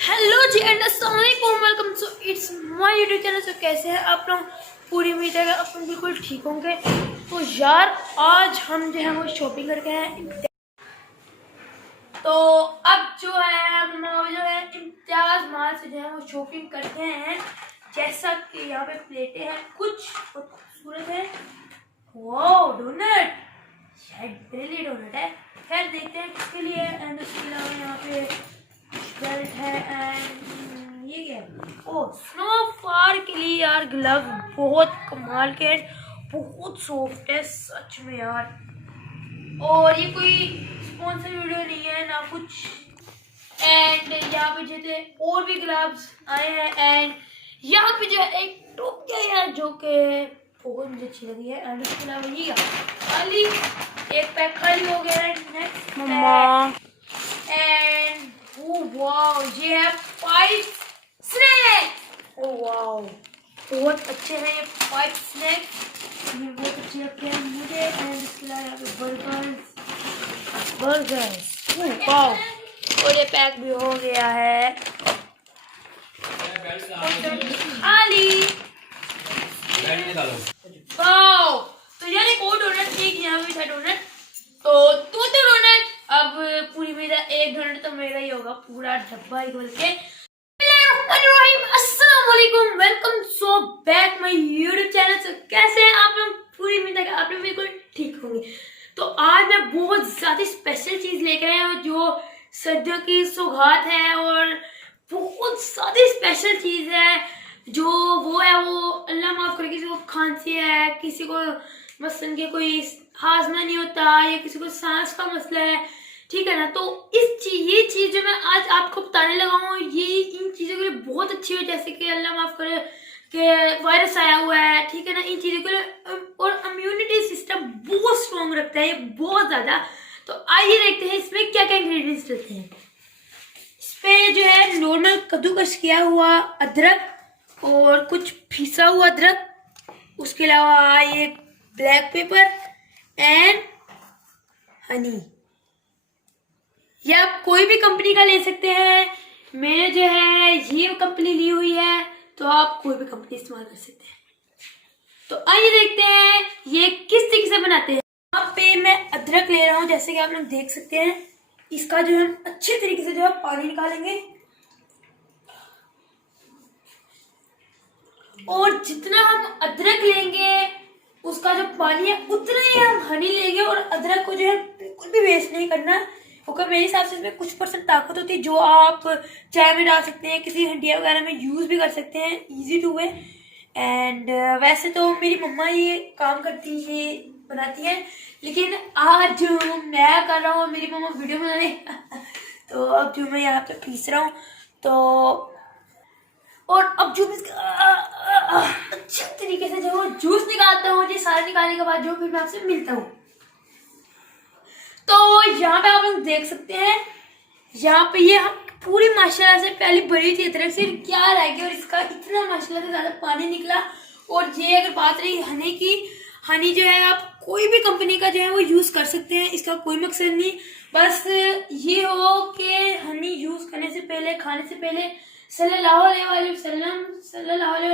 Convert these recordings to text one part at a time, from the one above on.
Hello ji and अस्सलाम वालेकुम, welcome to it's my YouTube channel. तो कैसे हैं आप लोग? पूरी उम्मीद है आप लोग बिल्कुल ठीक होंगे। तो यार आज हम जो है वो शॉपिंग करके हैं। तो अब जो है हम जो है इम्तियाज माल से जो है वो शॉपिंग करते हैं। जैसा कि यहाँ पे प्लेटें हैं, कुछ बहुत खूबसूरत है। वाओ डोनट, शायद मेरे लिए डोनट है। खैर देखते हैं किसके लिए। एंड उसके अलावा यहाँ पे बेल्ट है। एंड ये क्या है? ओ स्नो फार के लिए यार ग्लव बहुत कमाल के, बहुत सॉफ्ट है सच में यार। और ये कोई स्पॉन्सर वीडियो नहीं है ना कुछ। एंड यहाँ पे जैसे और भी ग्लव्स आए हैं। एंड यहाँ पे जो है एक टोपिया यार जो कि बहुत मुझे अच्छी लगी है। एंड उसके अलावा ये खाली एक पैक खाली हो गया है। नेक्स्ट एंड वाओ ये है 5 स्नैक्स। ओ वाओ बहुत अच्छे हैं ये 5 स्नैक्स, ये बहुत अच्छे लगते हैं मुझे। एंड इसके अलावा यहाँ पे बर्गर्स वाओ। और ये पैक भी हो गया है खाली। वाओ तो यार एक और डोनट थी, यहाँ पे था डोनट। तो डोनट अब पूरी मेरा एक डोनट तो मेरा ही होगा, पूरा डब्बा ही खोल के। अस्सलाम वालेकुम, welcome so back my YouTube channel. से कैसे हैं आप लोग? पूरी उम्मीद है कि आप लोग बिल्कुल ठीक होंगे। तो आज मैं बहुत ज्यादा स्पेशल चीज लेकर आया हूँ जो सर्दियों की सौगात है। और बहुत ज्यादा स्पेशल चीज है जो वो है वो अल्लाह माफ करे, किसी को खांसी है, किसी को मसलन के कोई हाजमा नहीं होता, या किसी को सांस का मसला है, ठीक है ना। तो ये चीज जो मैं आज आपको बताने लगा हूँ ये इन चीजों के लिए बहुत अच्छी है। जैसे कि अल्लाह माफ करे कि वायरस आया हुआ है, ठीक है ना, इन चीजों के लिए। और इम्यूनिटी सिस्टम बहुत स्ट्रॉन्ग रखता है ये, बहुत ज्यादा। तो आइए देखते हैं इसमें क्या क्या इंग्रेडिएंट्स रहते हैं। इसमें जो है नॉर्मल कद्दूकस किया हुआ अदरक और कुछ पिसा हुआ अदरक, उसके अलावा ये ब्लैक पेपर एंड हनी। ये आप कोई भी कंपनी का ले सकते हैं। मैंने जो है ये कंपनी ली हुई है, तो आप कोई भी कंपनी इस्तेमाल कर सकते हैं। तो आइए देखते हैं ये किस तरीके से बनाते हैं। यहाँ पे मैं अदरक ले रहा हूँ, जैसे कि आप लोग देख सकते हैं। इसका जो है हम अच्छे तरीके से जो है पानी निकालेंगे, और जितना हम अदरक लेंगे उसका जो पानी है उतना ही हम हनी लेंगे। और अदरक को जो है बिल्कुल भी वेस्ट नहीं करना, क्योंकि मेरे हिसाब से इसमें कुछ % ताकत होती है जो आप चाय में डाल सकते हैं, किसी हंडिया वगैरह में यूज भी कर सकते हैं, इजी टू वे। एंड वैसे तो मेरी मम्मा ये काम करती है, बनाती है, लेकिन आज जो मैं कर रहा हूँ मेरी मम्मा वीडियो बनाने तो अब जो मैं यहाँ पे पीस रहा हूँ, तो और अब जो अच्छे तरीके से जो वो जूस निकालता हूँ, ये सारा निकालने के बाद जो फिर मैं आपसे मिलता हूँ। तो यहाँ पे आप लोग देख सकते हैं, यहाँ पे ये पूरी माशाल्लाह से पहले भरी थी अदरक से, क्या रह गया और इसका इतना माशाल्लाह से ज्यादा पानी निकला। और ये अगर बात रही हनी की, हनी जो है आप कोई भी कंपनी का जो है वो यूज कर सकते हैं, इसका कोई मकसद नहीं। बस ये हो कि हनी यूज करने से पहले, खाने से पहले सल्लल्लाहु अलैहि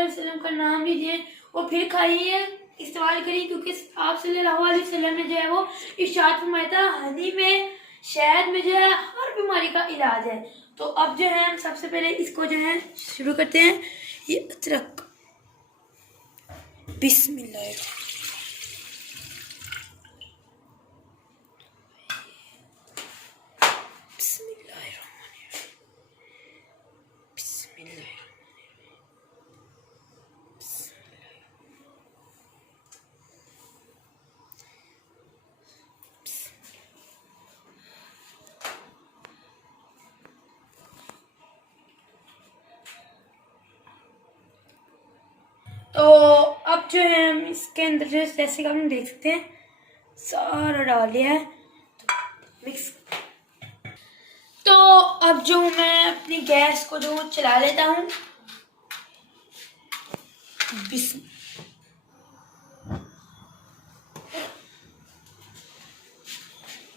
वसल्लम का नाम लीजिए और फिर खाइए, इस्तेमाल करिए। क्योंकि आप सल्लल्लाहु अलैहि वसल्लम ने जो है वो इरशाद फरमाया था हनी में, शहद में जो है हर बीमारी का इलाज है। तो अब जो है हम सबसे पहले इसको जो है शुरू करते हैं। ये अदरक, बिस्मिल्लाह। तो अब जो है हम इसके अंदर जो जैसे कि हम देख सकते हैं सारा डाल दिया है, तो मिक्स। तो अब जो मैं अपनी गैस को जो चला लेता हूँ,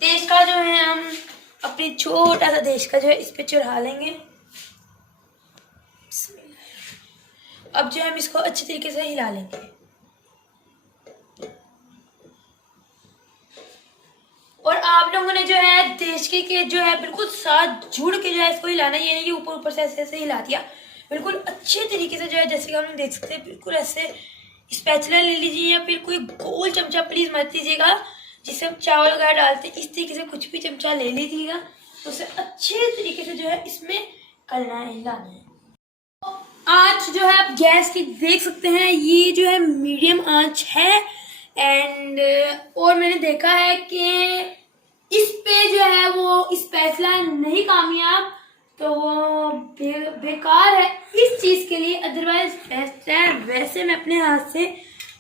देश का जो है हम अपनी छोटा सा देश का जो है इस पे चढ़ा लेंगे। अब जो है हम इसको अच्छी तरीके से हिला लेंगे। और आप लोगों ने जो है देश के जो है बिल्कुल साथ जुड़ के जो है इसको हिलाना, ये नहीं कि ऊपर ऊपर से ऐसे ऐसे हिला दिया, बिल्कुल अच्छे तरीके से जो है, जैसे कि हम देख सकते हैं बिल्कुल ऐसे स्पैचुला ले लीजिए या फिर कोई गोल चमचा प्लीज मत लीजिएगा जिससे हम चावल वगैरह डालते हैं, इस तरीके से कुछ भी चमचा ले लीजिएगा, तो उसे अच्छे तरीके से जो है इसमें करना है, हिलाना है। आँच जो है आप गैस की देख सकते हैं, ये जो है मीडियम आँच है। एंड और मैंने देखा है कि इस पे जो है वो स्पैचुला नहीं कामयाब, तो वो बेकार है इस चीज के लिए। अदरवाइज बेस्ट है वैसे मैं अपने हाथ से,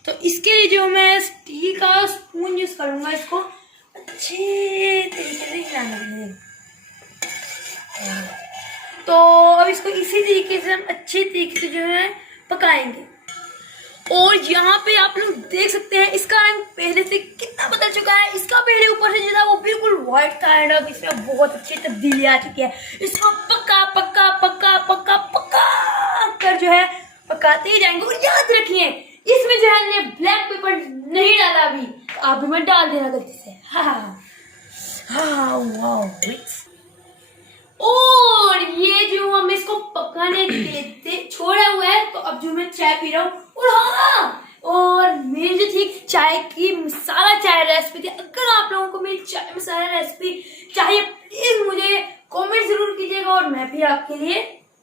तो इसके लिए जो मैं स्टील का स्पून यूज करूंगा इसको अच्छे तरीके से हिलाने के लिए। तो अब इसको इसी तरीके से हम अच्छे तरीके से जो है पकाएंगे। और यहाँ पे आप लोग देख सकते हैं इसका रंग पहले से कितना बदल चुका है। इसका पहले ऊपर से जो था वो बिल्कुल व्हाइट था एंड अब इसमें बहुत अच्छी तब्दीली आ चुकी है। इसको पक्का पक्का पक्का पक्का पक्का कर जो है पकाते ही जाएंगे। और याद रखिए इसमें जो है हमने ब्लैक पेपर नहीं डाला अभी, तो आप भी मत डाल देना गलती से। और ये जो हम इसको पकाने देते छोड़ा हुआ है, तो अब जो मैं चाय पी रहा हूँ। और हाँ, और मेरी जो थी चाय की मसाला चाय रेसिपी थी, अगर आप लोगों को मेरी चाय मसाला रेसिपी चाहिए प्लीज मुझे कमेंट जरूर कीजिएगा और मैं भी आपके लिए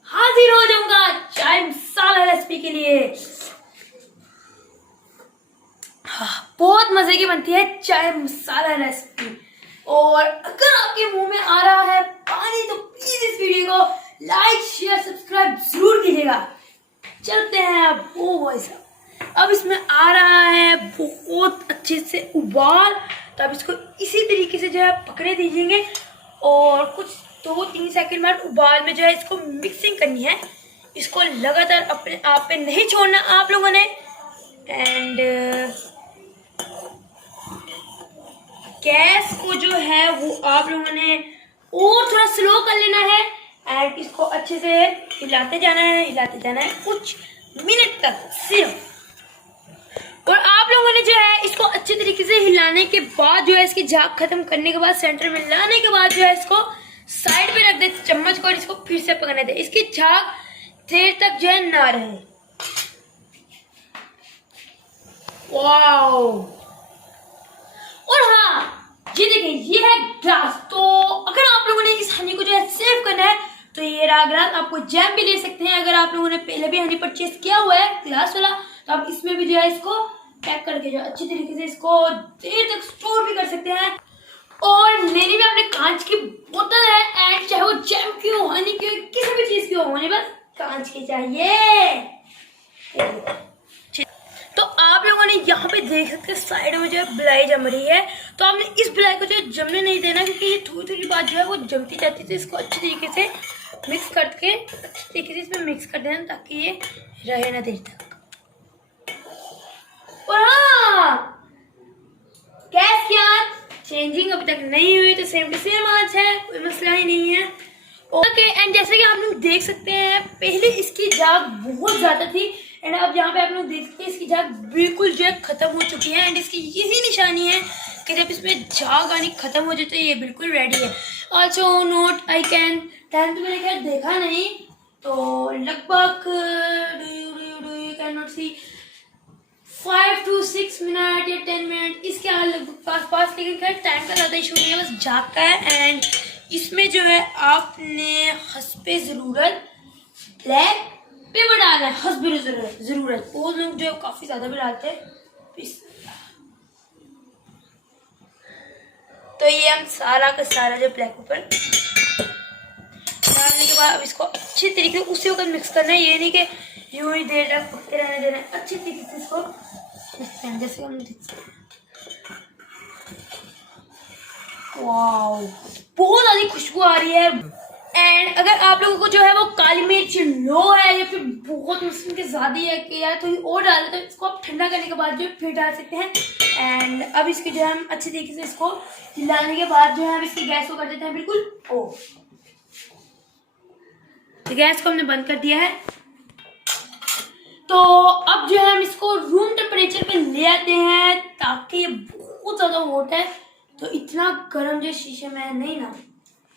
हाजिर हो जाऊंगा चाय मसाला रेसिपी के लिए। हाँ, बहुत मजे की बनती है चाय मसाला रेसिपी। और अगर आपके मुंह में आ रहा है पानी तो प्लीज इस वीडियो को लाइक शेयर सब्सक्राइब जरूर कीजिएगा। चलते हैं अब। ओ भाई साहब, अब इसमें आ रहा है बहुत अच्छे से उबाल, तो अब इसको इसी तरीके से जो है पकड़े दीजिएंगे और कुछ 2-3 सेकंड बाद उबाल में जो है इसको मिक्सिंग करनी है। इसको लगातार अपने आप पे नहीं छोड़ना आप लोगों ने। एंड गैस को जो है वो आप लोगों ने और थोड़ा स्लो कर लेना है एंड इसको अच्छे से हिलाते जाना है कुछ मिनट तक सिर्फ। और आप लोगों ने जो है इसको अच्छे तरीके से हिलाने के बाद जो है इसकी झाग खत्म करने के बाद सेंटर में लाने के बाद जो है इसको साइड पे रख दे चम्मच को और इसको फिर से पकड़ने दे। इसकी झाग देर तक जो है ना रहे। वाओ। और हाँ, ये देखिए ये है ग्लास। तो अगर आप लोगों ने इस हनी को जो है सेव करना है तो ये रहा ग्लास। आपको जैम भी ले सकते हैं। अगर आप लोगों ने पहले भी हनी परचेज किया हुआ है ग्लास वाला, तो आप इसमें भी जो है इसको पैक करके जो अच्छी तरीके से इसको देर तक स्टोर भी कर सकते हैं। और लेनी में आपने कांच की बोतल है एंड चाहे वो जैम की हो, हनी की हो, किसी भी चीज की हो, होने बस कांच की चाहिए। तो आप लोगों ने यहाँ पे देख सकते हैं साइड में जो है बिलाई जम रही है, तो आपने इस बिलाई को जो है जमने नहीं देना क्योंकि ये थोड़ी थोड़ी बात जो है वो जमती जाती है। तो इसको अच्छी तरीके से मिक्स करके अच्छी तरीके से इसमें मिक्स कर देना ताकि ये रहे ना देर तक। और हाँ, गैस की आंच चेंजिंग अभी तक नहीं हुई तो सेम टू सेम आंच है, कोई मसला ही नहीं है। ओके एंड जैसे कि आप लोग देख सकते हैं पहले इसकी झाग बहुत ज्यादा थी एंड अब यहाँ पे आप लोग देख सकते हैं इसकी झाग बिल्कुल जो है खत्म हो चुकी है। एंड इसकी यही निशानी है कि जब इसमें झाग आनी खत्म हो जाए तो ये बिल्कुल रेडी है। Also note I can time तो मैंने खैर देखा नहीं, तो लगभग do you can not see 5 to 6 minute या 10 मिनट इसके लगभग पास। लेकिन खैर टाइम का ज़्यादा इशू नहीं है, बस झाग का है। एंड इसमें जो है आपने हस्बे ज़रूरत ब्लैक पेपर डालना है, हस्बे ज़रूरत। वो लोग जो है काफ़ी ज़्यादा भी डालते हैं। तो ये हम सारा का सारा जो ब्लैक पेपर डालने के बाद अब इसको अच्छी तरीके से उसी वक्त मिक्स करना है। ये नहीं कि यूं ही देर तक पकते रहने देना है अच्छी तरीके से इसको, जैसे हम वाओ बहुत ज्यादा खुशबू आ रही है। एंड अगर आप लोगों को जो है वो काली मिर्च लो है या फिर बहुत मुस्लिम के ज्यादा है कि यार थोड़ी और डाल तो इसको आप ठंडा करने के बाद जो फिर डाल सकते हैं। एंड अब इसकी जो है हम अच्छी तरीके से इसको हिलाने के बाद जो है हम इसकी गैस को कर देते हैं बिल्कुल ऑफ। तो गैस को हमने बंद कर दिया है। तो अब जो है हम इसको रूम टेम्परेचर पे ले आते हैं ताकि ये बहुत ज्यादा हॉट है तो इतना गर्म जो शीशे में नहीं ना,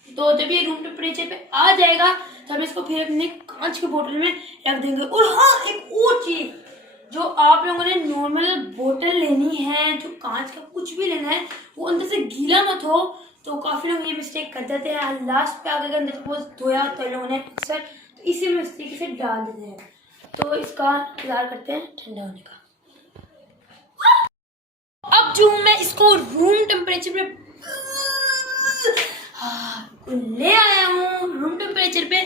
तो जब ये रूम टेम्परेचर पे आ जाएगा तो हम इसको फिर अपने कांच के बोतल में रख देंगे। और हाँ एक और चीज, जो आप लोगों ने नॉर्मल बोतल लेनी है, जो कांच का कुछ भी लेना है वो अंदर से गीला मत हो। तो काफी लोग ये मिस्टेक कर देते हैं, लास्ट पे आगे अंदर सपोज धोया तो इन लोगों ने अक्सर तो इसी में इस तरीके से डाल देते हैं। तो इसका इंतजार करते हैं ठंडा होने का। अब जो मैं इसको रूम टेम्परेचर पे ले आया हूँ रूम टेम्परेचर पे,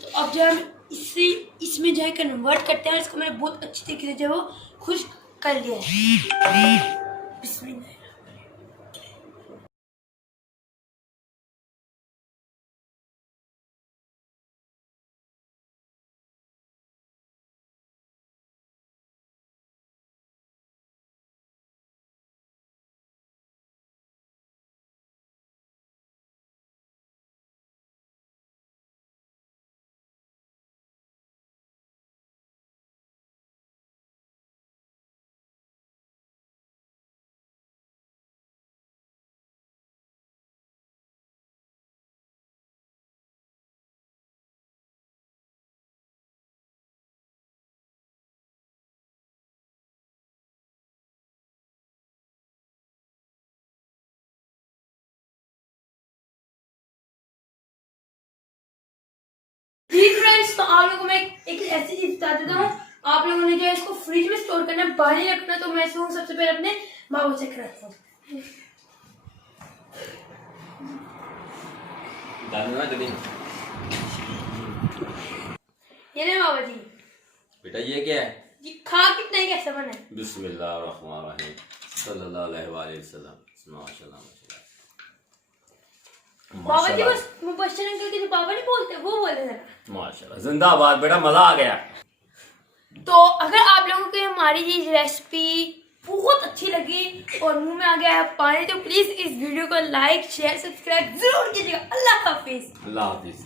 तो अब जो हम इससे इसमें जो है कन्वर्ट करते हैं। इसको मैंने बहुत अच्छी तरीके से जो है वो खुश्क कर लिया है। बिस्मिल्लाह। फ्रेंड्स तो आप लोगों को मैं एक ऐसी चीज बता देता हूँ, आप लोगों ने जो है इसको फ्रिज में स्टोर करना है, बाहर ही रखना। तो मैं इसको सबसे पहले अपने माँ को चेक कराता हूँ। ये ले बाबा जी। बेटा ये क्या है? ये खा कितने कैसे बने? बिस्मिल्लाहिर्रहमानिर्रहीम सल्लल्लाहु अलैहि वसल्लम माशाल्लाह माशाल्लाह। बाबा जी बस मुबश्शिर अंकल के जो बाबा नहीं बोलते वो बोल रहे थे माशाल्लाह। जिंदाबाद बेटा, मजा आ गया। तो अगर आप लोगों को हमारी ये रेसिपी बहुत अच्छी लगी और मुंह में आ गया है पानी, तो प्लीज इस वीडियो को लाइक शेयर सब्सक्राइब जरूर कीजिएगा। अल्लाह हाफिज। अल्लाह हाफिज।